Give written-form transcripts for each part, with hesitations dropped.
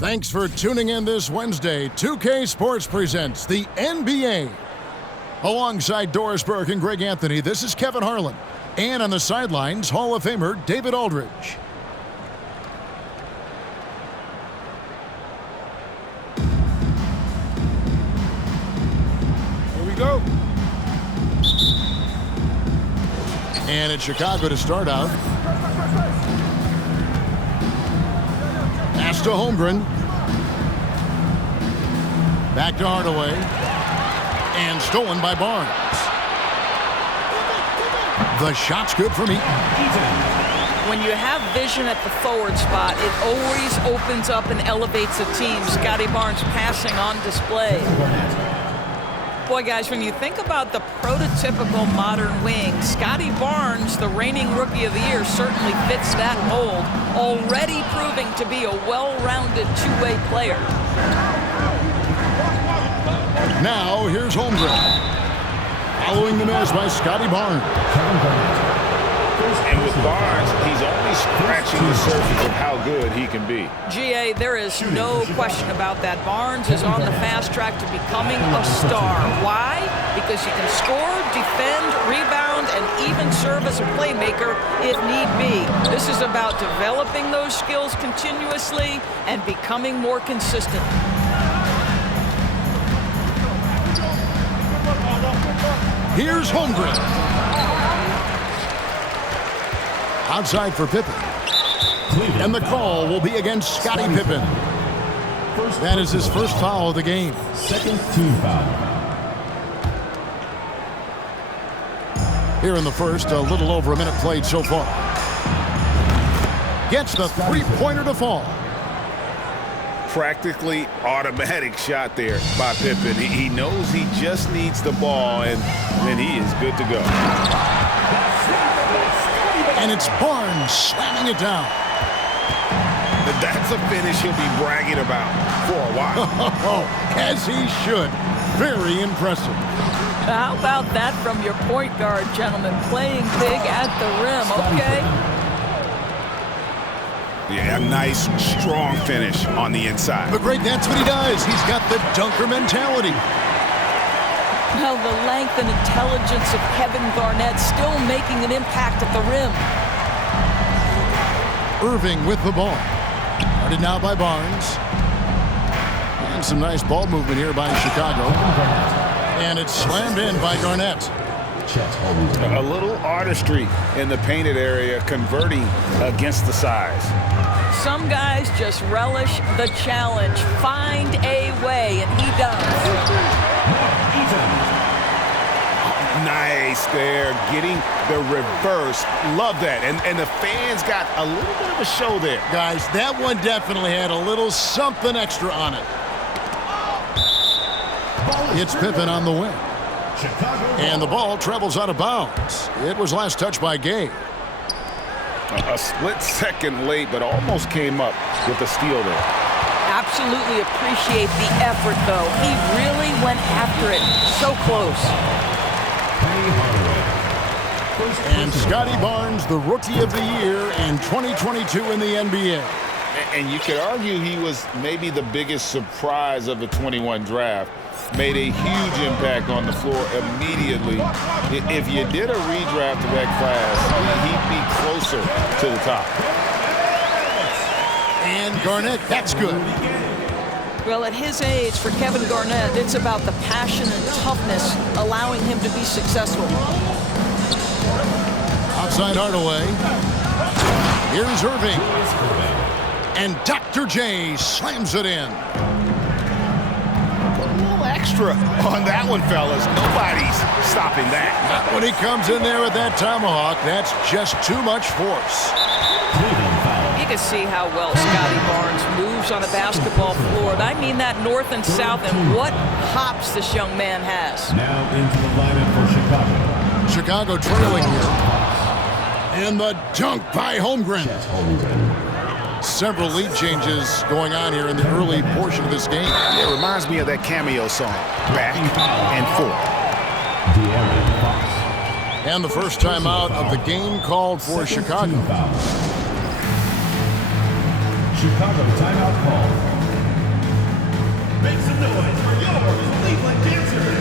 Thanks for tuning in this Wednesday. 2K Sports presents the NBA. Alongside Doris Burke and Greg Anthony, this is Kevin Harlan. And on the sidelines, Hall of Famer David Aldridge. Here we go. And it's Chicago to start out. Pass to Holmgren. Back to Hardaway. And stolen by Barnes. The shot's good for me. When you have vision at the forward spot, it always opens up and elevates a team. Scotty Barnes passing on display. Boy, guys, when you think about the prototypical modern wing, Scotty Barnes, the reigning Rookie of the Year, certainly fits that mold, already proving to be a well-rounded two-way player. Now, here's Holmgren. Following the miss by Scotty Barnes. And with Barnes, he's only scratching the surface of how good he can be. GA, there is no question about that. Barnes is on the fast track to becoming a star. Why? Because he can score, defend, rebound, and even serve as a playmaker if need be. This is about developing those skills continuously and becoming more consistent. Here's Holmgren. Outside for Pippen. And the call will be against Scottie Pippen. That is his first foul of the game. Second team foul. Here in the first, a little over a minute played so far. Gets the three-pointer to fall. Practically automatic shot there by Pippen. He knows he just needs the ball, and then he is good to go. And it's Barnes slamming it down. That's a finish he'll be bragging about for a while. As he should. Very impressive. How about that from your point guard, gentlemen? Playing big at the rim, okay? Yeah, a nice, strong finish on the inside. But Greg, that's what he does. He's got the dunker mentality. Well, the length and intelligence of Kevin Garnett still making an impact at the rim. Irving with the ball. Guarded now by Barnes. And some nice ball movement here by Chicago. And it's slammed in by Garnett. A little artistry in the painted area, converting against the size. Some guys just relish the challenge. Find a way, and he does. Nice there, getting the reverse. Love that. And the fans got a little bit of a show there. Guys, that one definitely had a little something extra on it. It's Pippen on the wing. And the ball travels out of bounds. It was last touched by Gay. A split second late, but almost came up with the steal there. Absolutely appreciate the effort, though. He really went after it. So close. And Scotty Barnes, the Rookie of the Year in 2022 in the NBA. And you could argue he was maybe the biggest surprise of the 21 draft. Made a huge impact on the floor immediately. If you did a redraft of that class, he'd be closer to the top. And Garnett, that's good. Well, at his age, for Kevin Garnett, it's about the passion and toughness allowing him to be successful. Outside Hardaway. Here's Irving. And Dr. J slams it in. Extra on that one, fellas. Nobody's stopping that. Not when he comes in there with that tomahawk. That's just too much force. You can see how well Scotty Barnes moves on a basketball floor. I mean that north and south, and what hops this young man has. Now into the lineup for Chicago. Chicago trailing here. And the dunk by Holmgren. Several lead changes going on here in the early portion of this game. It reminds me of that cameo song, Back and Forth. And the first time out of the game called for Chicago. Chicago timeout call. Make some noise for your Cleveland Dancers.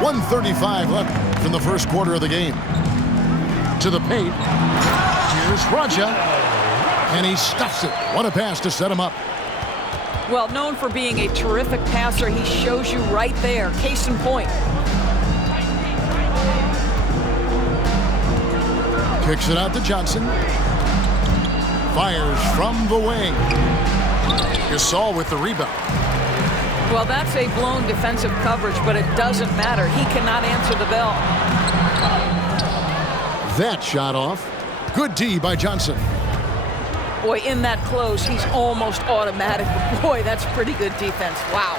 .135 left from the first quarter of the game. To the paint. Here's Raja. And he stuffs it. What a pass to set him up. Well, known for being a terrific passer, he shows you right there. Case in point. Kicks it out to Johnson. Fires from the wing. Gasol with the rebound. Well, that's a blown defensive coverage, but it doesn't matter. He cannot answer the bell. That shot off. Good D by Johnson. Boy, in that close, he's almost automatic. Boy, that's pretty good defense. Wow.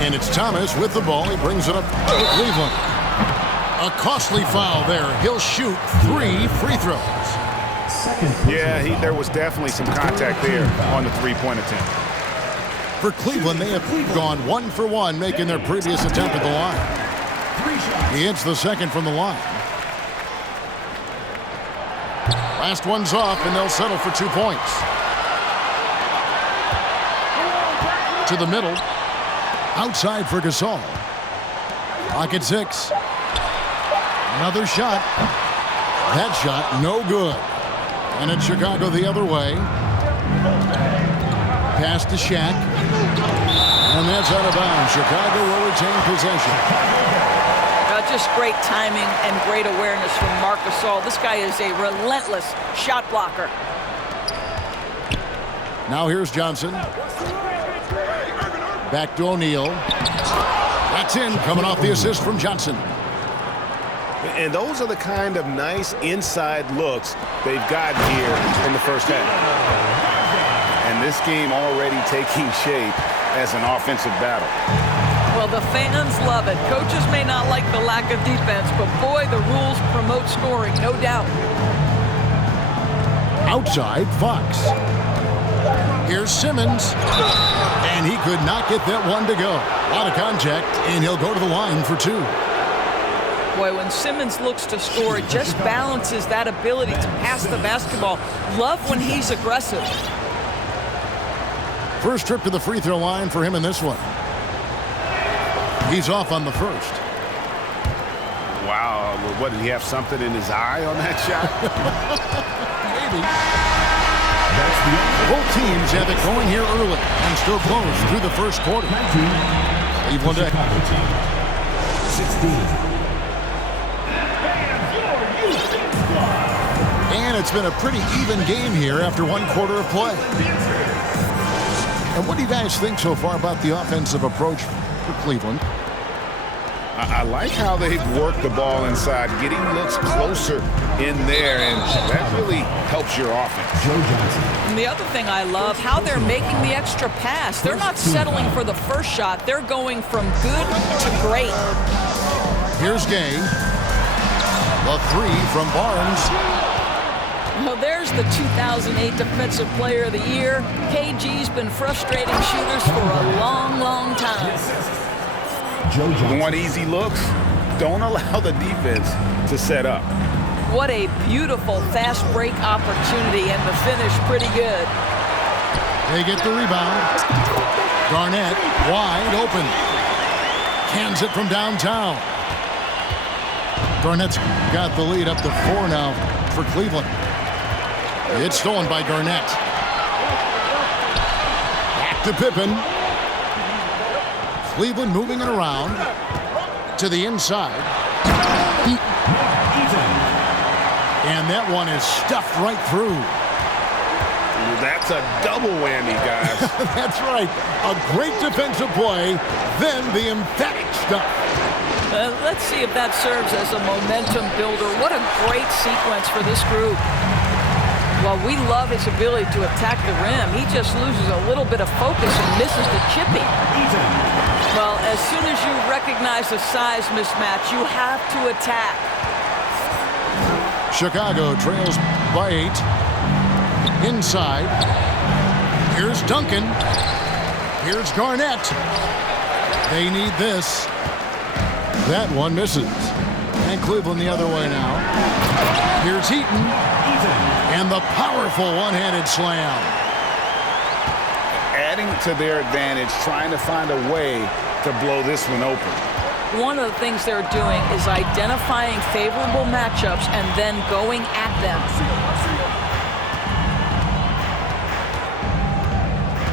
And it's Thomas with the ball. He brings it up to Cleveland. A costly foul there. He'll shoot 3 free throws. Yeah, there was definitely some contact there on the three-point attempt. For Cleveland, they have gone 1 for 1, making their previous attempt at the line. He hits the second from the line. Last one's off, and they'll settle for 2 points. To the middle. Outside for Gasol. Pocket 6. Another shot. That shot, no good. And it's Chicago the other way. Pass to Shaq. And that's out of bounds. Chicago will retain possession. Just great timing and great awareness from Marc Gasol. This guy is a relentless shot blocker. Now here's Johnson. Back to O'Neal. That's in, coming off the assist from Johnson. And those are the kind of nice inside looks they've gotten here in the first half. And this game already taking shape as an offensive battle. Well, the fans love it. Coaches may not like the lack of defense, but boy, the rules promote scoring, no doubt. Outside, Fox. Here's Simmons. And he could not get that one to go. A lot of contact, and he'll go to the line for 2. Boy, when Simmons looks to score, it just balances that ability to pass the basketball. Love when he's aggressive. First trip to the free throw line for him in this one. He's off on the first. Wow, what, did he have something in his eye on that shot? Maybe. Both teams have it going here early and still close through the first quarter. Cleveland Chicago team. 16. And it's been a pretty even game here after 1 quarter of play. And what do you guys think so far about the offensive approach for Cleveland? I like how they've worked the ball inside, getting looks closer in there, and that really helps your offense. Joe Johnson. And the other thing I love, how they're making the extra pass. They're not settling for the first shot. They're going from good to great. Here's Gay. The 3 from Barnes. Well, there's the 2008 Defensive Player of the Year. KG's been frustrating shooters for a long, long time. Joe Johnson. Want easy looks? Don't allow the defense to set up. What a beautiful fast break opportunity, and the finish pretty good. They get the rebound. Garnett wide open. Cans it from downtown. Garnett's got the lead up to 4 now for Cleveland. It's stolen by Garnett. Back to Pippen. Cleveland moving it around to the inside. And that one is stuffed right through. That's a double whammy, guys. That's right. A great defensive play, then the emphatic stuff. Let's see if that serves as a momentum builder. What a great sequence for this group. Well, we love his ability to attack the rim. He just loses a little bit of focus and misses the chipping. Well, as soon as you recognize a size mismatch, you have to attack. Chicago trails by 8. Inside. Here's Duncan. Here's Garnett. They need this. That one misses. And Cleveland the other way now. Here's Heaton. And the powerful one-handed slam. Adding to their advantage, trying to find a way to blow this one open. One of the things they're doing is identifying favorable matchups and then going at them.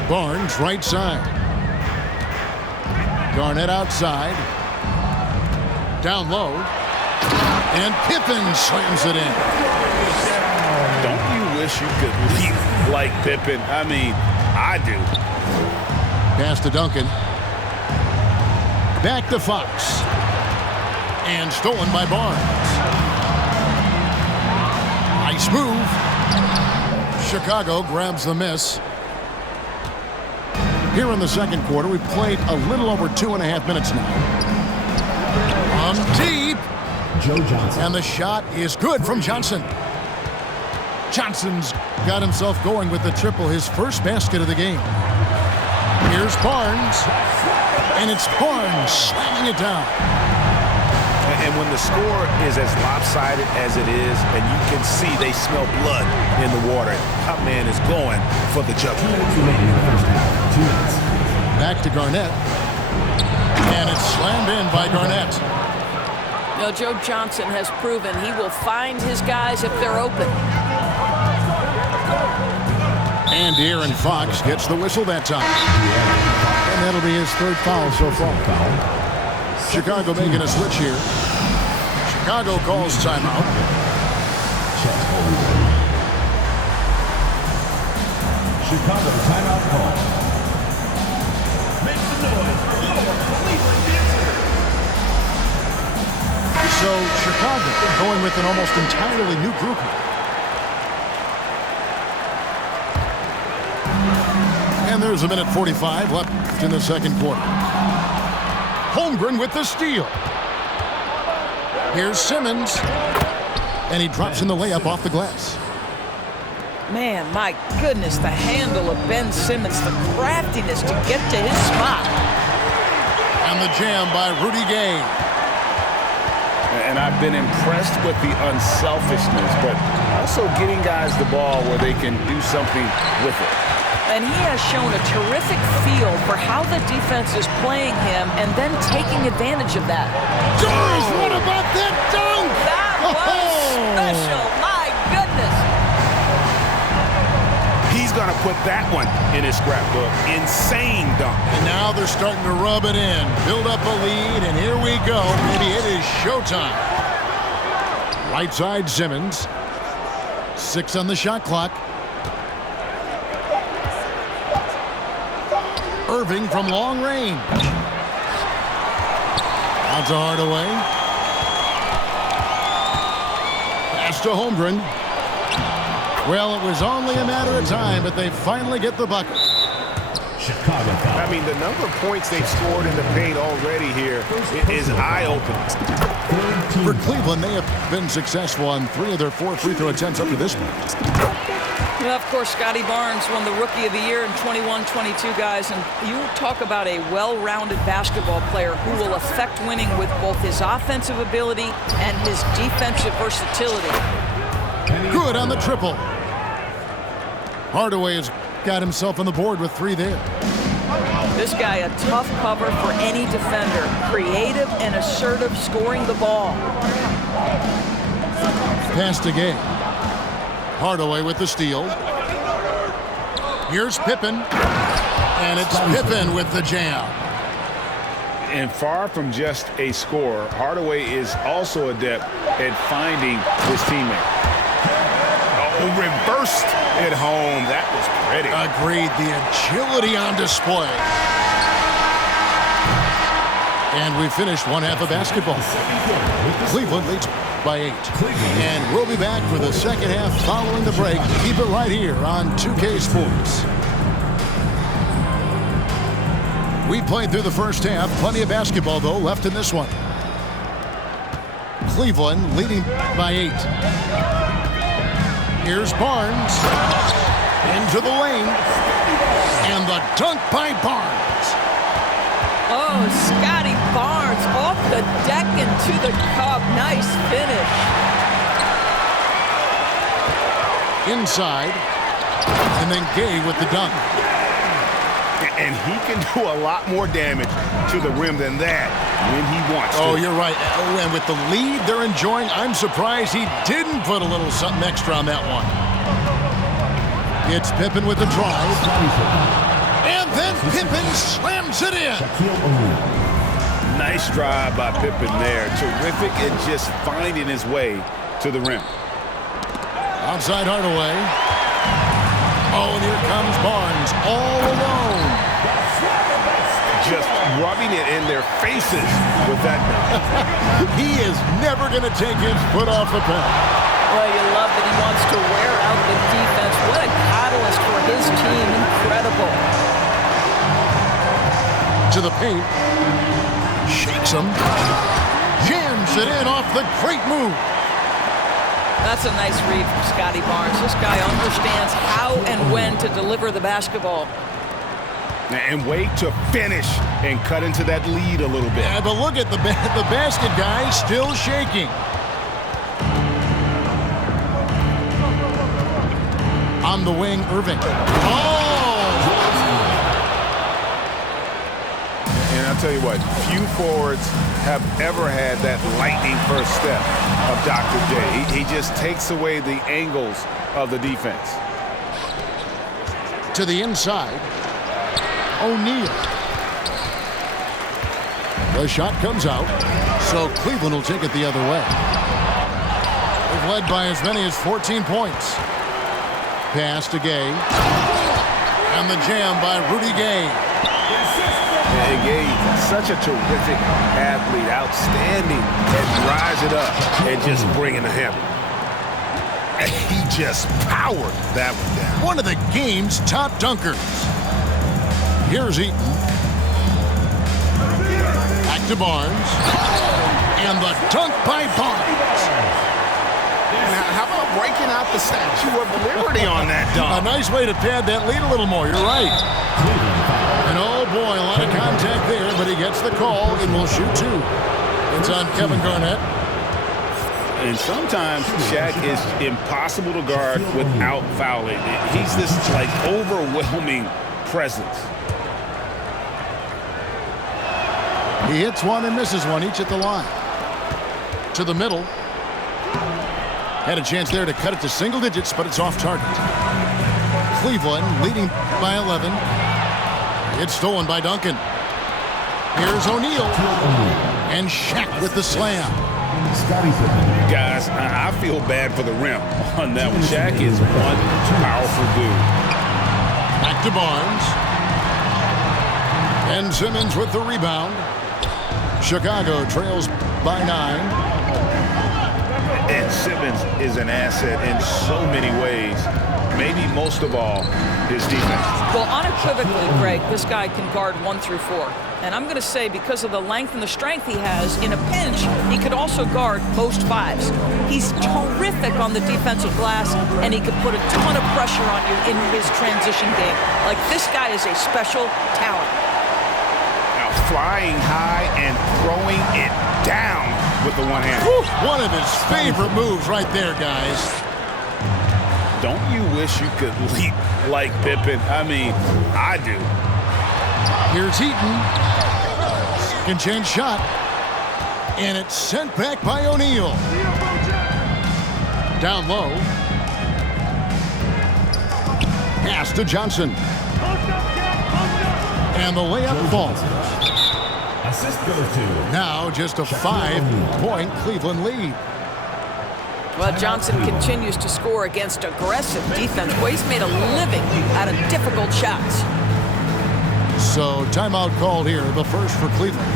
Barnes right side. Garnett outside. Down low. And Pippen slams it in. Don't you wish you could leap like Pippen? I mean, I do. Pass to Duncan. Back to Fox. And stolen by Barnes. Nice move. Chicago grabs the miss. Here in the second quarter, we've played a little over 2.5 minutes now. Deep. Joe Johnson. And the shot is good from Johnson. Johnson's got himself going with the triple, his first basket of the game. Here's Barnes. And it's Barnes slamming it down. And when the score is as lopsided as it is, and you can see they smell blood in the water, that man is going for the jump. 2 minutes remaining in the first half. 2 minutes. Back to Garnett. And it's slammed in by Garnett. You know, Joe Johnson has proven he will find his guys if they're open. And De'Aaron Fox gets the whistle that time. And that'll be his third foul so far. Chicago making a switch here. Chicago calls timeout. Chicago timeout call. Make some noise for your Cleveland Dancers. So Chicago going with an almost entirely new group here. And there's 1:45 left in the second quarter. Holmgren with the steal. Here's Simmons. And he drops in the layup off the glass. Man, my goodness, the handle of Ben Simmons, the craftiness to get to his spot. And the jam by Rudy Gay. And I've been impressed with the unselfishness, but also getting guys the ball where they can do something with it. And he has shown a terrific feel for how the defense is playing him and then taking advantage of that. Doris, what about that dunk? That was special. My goodness. He's going to put that one in his scrapbook. Insane dunk. And now they're starting to rub it in. Build up a lead, and here we go. Maybe it is showtime. Right side, Simmons. 6 on the shot clock. Irving from long range. Out to Hardaway. Pass to Holmgren. Well, it was only a matter of time, but they finally get the bucket. Chicago foul. I mean, the number of points they've scored in the paint already here is eye-opening. For Cleveland, they have been successful on 3 of their 4 free throw attempts up to this point. Well, of course, Scotty Barnes won the Rookie of the Year in 21-22, guys. And you talk about a well-rounded basketball player who will affect winning with both his offensive ability and his defensive versatility. Good on the triple. Hardaway has got himself on the board with 3 there. This guy, a tough cover for any defender. Creative and assertive scoring the ball. Pass to Gay. Hardaway with the steal. Here's Pippen. And it's Pippen with the jam. And far from just a scorer, Hardaway is also adept at finding his teammate. Oh, reversed at home. That was pretty. Agreed. The agility on display. And we finished one half of basketball. Cleveland leads by 8. And we'll be back for the second half following the break. Keep it right here on 2K Sports. We played through the first half. Plenty of basketball, though, left in this one. Cleveland leading by 8. Here's Barnes. Into the lane. And the dunk by Barnes. Oh, Scotty Barnes off the deck into the cup. Nice finish. Inside. And then Gay with the dunk. And he can do a lot more damage to the rim than that when he wants to. Oh, you're right. Oh, and with the lead they're enjoying, I'm surprised he didn't put a little something extra on that one. It's Pippen with the drive. And then Pippen slams it in. Nice drive by Pippen there. Terrific at just finding his way to the rim. Outside Hardaway. Oh, and here comes Barnes all alone. Just rubbing it in their faces with that dunk. He is never going to take his foot off the pedal. Well, you love that he wants to wear out the defense. What a catalyst for his team. Incredible. To the paint. Shakes him. Jams it in off the great move. That's a nice read from Scotty Barnes. This guy understands how and when to deliver the basketball. And wait to finish and cut into that lead a little bit. Yeah, but look at the basket guy still shaking. On the wing, Irving. Oh! And I'll tell you what, few forwards have ever had that lightning first step of Dr. J. He just takes away the angles of the defense. To the inside. O'Neal. The shot comes out, so Cleveland will take it the other way. They've led by as many as 14 points. Pass to Gay. And the jam by Rudy Gay. And Gay, such a terrific athlete, outstanding at rise it up and just bring it to him. And he just powered that one down. One of the game's top dunkers. Here's Eaton. Back to Barnes. And the dunk by Barnes. Now, how about breaking out the Statue of Liberty on that dunk? A nice way to pad that lead a little more. You're right. And oh boy, a lot of contact there, but he gets the call and will shoot 2. It's on Kevin Garnett. And sometimes Shaq is impossible to guard without fouling. He's this like overwhelming presence. He hits one and misses one, each at the line. To the middle. Had a chance there to cut it to single digits, but it's off target. Cleveland leading by 11. It's stolen by Duncan. Here's O'Neal. And Shaq with the slam. Guys, I feel bad for the rim on that one. Shaq is one powerful dude. Back to Barnes. And Simmons with the rebound. Chicago trails by 9. And Simmons is an asset in so many ways. Maybe most of all, his defense. Well, unequivocally, Greg, this guy can guard 1 through 4. And I'm going to say because of the length and the strength he has, in a pinch, he could also guard most 5s. He's terrific on the defensive glass, and he could put a ton of pressure on you in his transition game. Like, this guy is a special talent. Now, flying high and throwing it down with the one hand. Whew, one of his favorite moves right there, guys. Don't you wish you could leap like Pippen? I mean, I do. Here's Eaton. Second chance shot. And it's sent back by O'Neal. Down low. Pass to Johnson. And the layup falls. Assist goes to. Now just a 5-point Cleveland lead. Well, Johnson continues to score against aggressive defense. Well, he's made a living out of difficult shots. So timeout called here, the first for Cleveland.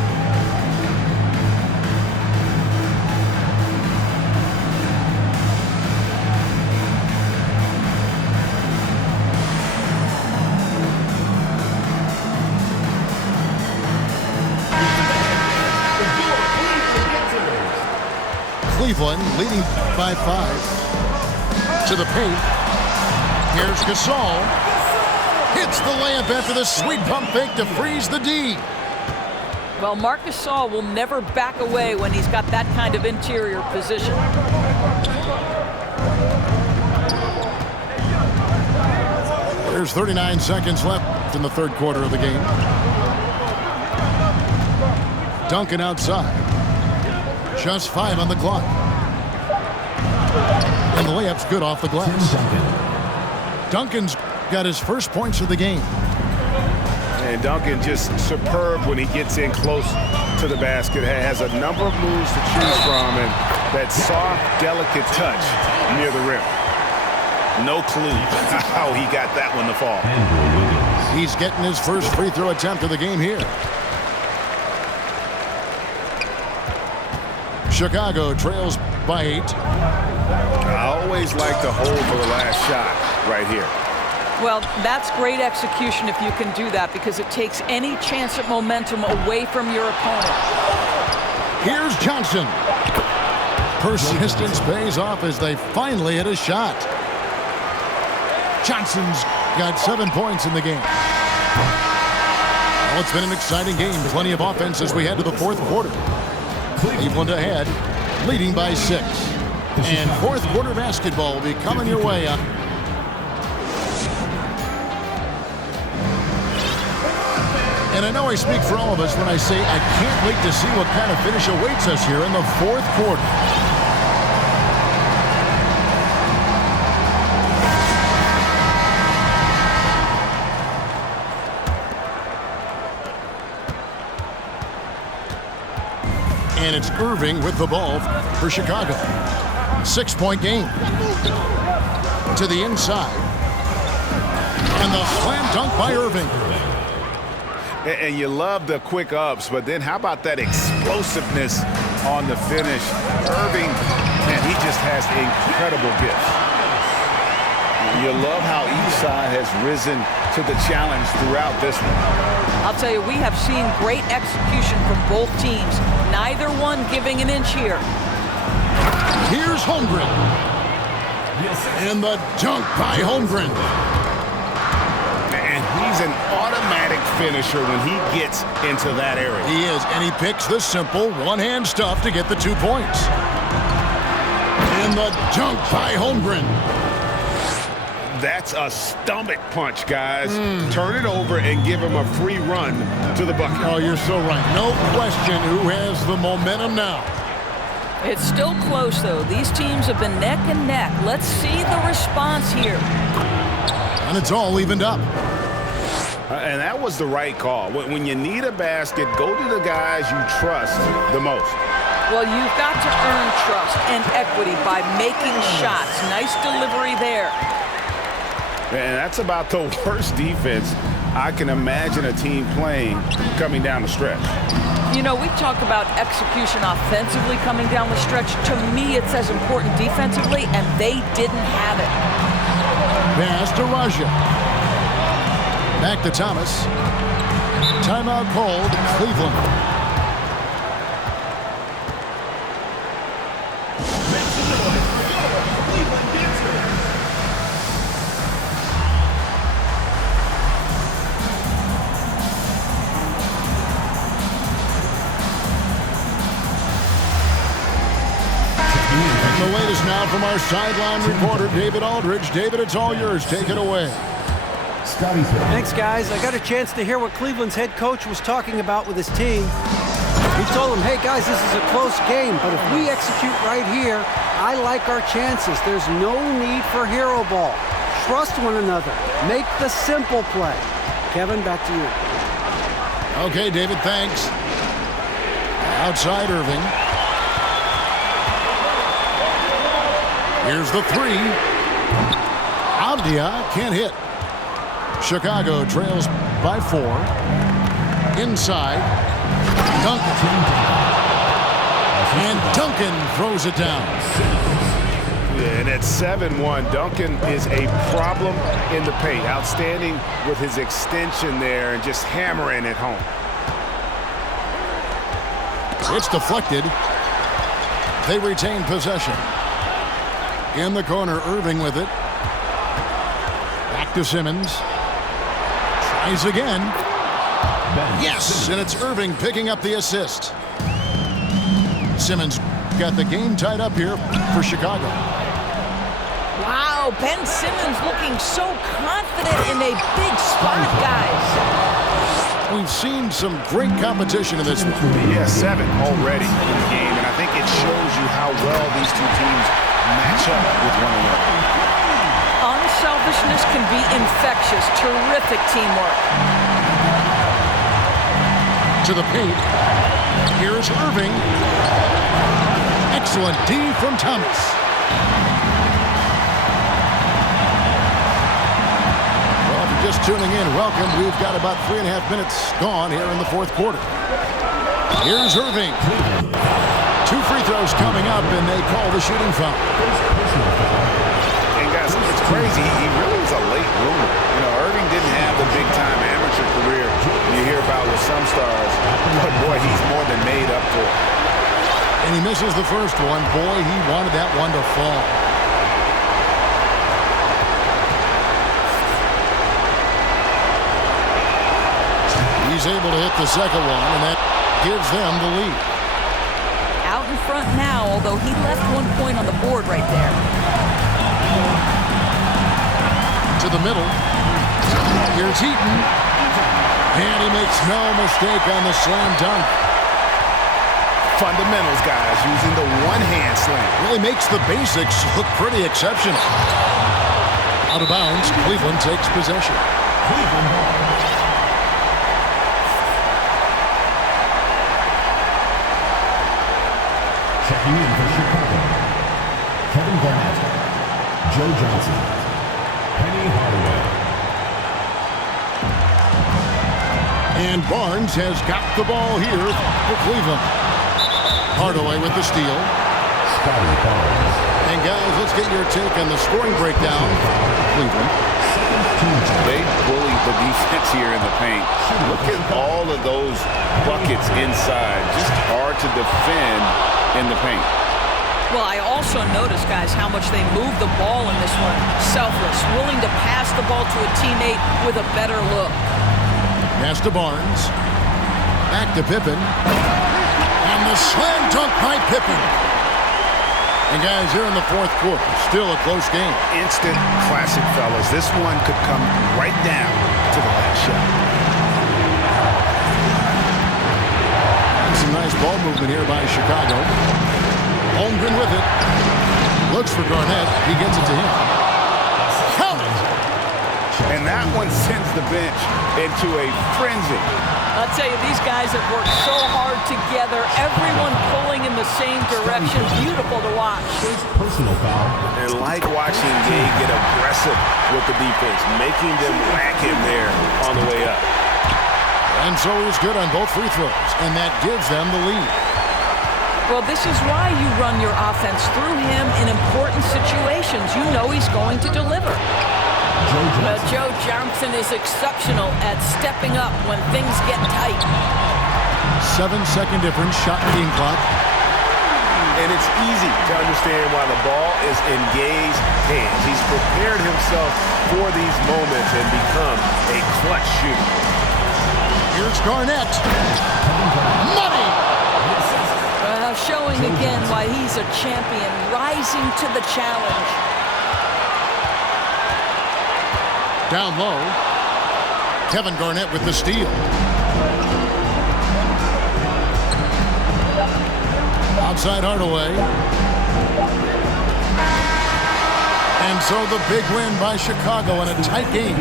Cleveland leading by 5. To the paint. Here's Gasol. Hits the layup after the sweet pump fake to freeze the D. Well, Marc Gasol will never back away when he's got that kind of interior position. There's 39 seconds left in the third quarter of the game. Duncan outside. Just 5 on the clock. And the layup's good off the glass. Duncan's got his first points of the game. And Duncan just superb when he gets in close to the basket. Has a number of moves to choose from, and that soft, delicate touch near the rim. No clue how he got that one to fall. He's getting his first free throw attempt of the game here. Chicago trails by 8. I always like to hold for the last shot right here. Well, that's great execution if you can do that, because it takes any chance at momentum away from your opponent. Here's Johnson. Persistence pays off as they finally hit a shot. Johnson's got 7 points in the game. Well, it's been an exciting game. Plenty of offense as we head to the fourth quarter. Cleveland ahead, leading by 6. And fourth quarter basketball will be coming your way up. And I know I speak for all of us when I say I can't wait to see what kind of finish awaits us here in the fourth quarter. And it's Irving with the ball for Chicago. 6-point game. To the inside. And the slam dunk by Irving. And you love the quick ups, but then how about that explosiveness on the finish? Irving, man, he just has incredible gifts. You love how each side has risen to the challenge throughout this one. I'll tell you, we have seen great execution from both teams. Neither one giving an inch here. Here's Holmgren. And the dunk by Holmgren. And he's an automatic finisher when he gets into that area. He is, and he picks the simple one-hand stuff to get the 2 points. And the dunk by Holmgren. That's a stomach punch, guys. Turn it over and give him a free run to the bucket. Oh, you're so right. No question who has the momentum now. It's still close, though. These teams have been neck and neck. Let's see the response here. And it's all evened up. And that was the right call. When you need a basket, go to the guys you trust the most. Well, you've got to earn trust and equity by making shots. Nice delivery there. And that's about the worst defense I can imagine a team playing coming down the stretch. You know, we talk about execution offensively coming down the stretch. To me, it's as important defensively, and they didn't have it. Pass to Raja. Back to Thomas. Timeout called, Cleveland. The latest now from our sideline reporter, David Aldridge. David, it's all yours. Take it away. Thanks, guys. I got a chance to hear what Cleveland's head coach was talking about with his team. He told them, hey, guys, this is a close game, but if we execute right here, I like our chances. There's no need for hero ball. Trust one another. Make the simple play. Kevin, back to you. Okay, David, thanks. Outside Irving. Here's the 3. Avdia can't hit. Chicago trails by 4. Inside. Duncan. And Duncan throws it down. Yeah, and at 7-1, Duncan is a problem in the paint. Outstanding with his extension there and just hammering it home. It's deflected. They retain possession. In the corner, Irving with it. Back to Simmons. Tries again. Yes, and it's Irving picking up the assist. Simmons got the game tied up here for Chicago. Wow, Ben Simmons looking so confident in a big spot, guys. We've seen some great competition in this one. Yeah, 7 already in the game, and I think it shows you how well these two teams match up with one another. Unselfishness can be infectious. Terrific teamwork. To the paint. Here's Irving. Excellent D from Thomas. Well, if you're just tuning in, welcome. We've got about 3.5 minutes gone here in the fourth quarter. Here's Irving. 2 free throws coming up, and they call the shooting foul. And guys, it's crazy. He really was a late bloomer. You know, Irving didn't have the big-time amateur career you hear about with some stars, but boy, he's more than made up for it. And he misses the first one. Boy, he wanted that one to fall. He's able to hit the second one, and that gives them the lead. Out in front now, although he left 1 point on the board right there. To the middle. Here's Eaton. And he makes no mistake on the slam dunk. Fundamentals, guys, using the one-hand slam. Really makes the basics look pretty exceptional. Out of bounds, Cleveland takes possession. Checking in for Chicago, Kevin Garnett, Joe Johnson, Penny Hardaway. And Barnes has got the ball here for Cleveland. Hardaway with the steal. Scotty Barnes. And guys, let's get your take on the scoring breakdown. Cleveland. They bullied the defense here in the paint. Look at all of those buckets inside. Just hard to defend in the paint. Well, I also noticed, guys, how much they moved the ball in this one. Selfless, willing to pass the ball to a teammate with a better look. Pass to Barnes. Back to Pippen. And the slam dunk by Pippen. And guys, here in the fourth quarter, still a close game. Instant classic, fellas. This one could come right down to the last shot. Some nice ball movement here by Chicago. Holmgren with it. Looks for Garnett. He gets it to him. Count it! And that one sends the bench into a frenzy. I'll tell you, these guys have worked so hard together. Everyone pulling in the same direction. Beautiful to watch. Personal foul. And like watching Gay get aggressive with the defense, making them whack him there on the way up. And so he's good on both free throws, and that gives them the lead. Well, this is why you run your offense through him in important situations. You know he's going to deliver. Well, Joe Johnson is exceptional at stepping up when things get tight. 7-second difference, shot being clock. And it's easy to understand why the ball is in Gay's hands. He's prepared himself for these moments and become a clutch shooter. Here's Garnett. Money! Showing again why he's a champion, rising to the challenge. Down low. Kevin Garnett with the steal. Outside Hardaway. And so the big win by Chicago in a tight game.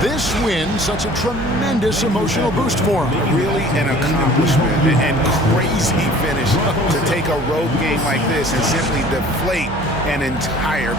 This win, such a tremendous emotional boost for him. Really an accomplishment and crazy finish to take a road game like this and simply deflate an entire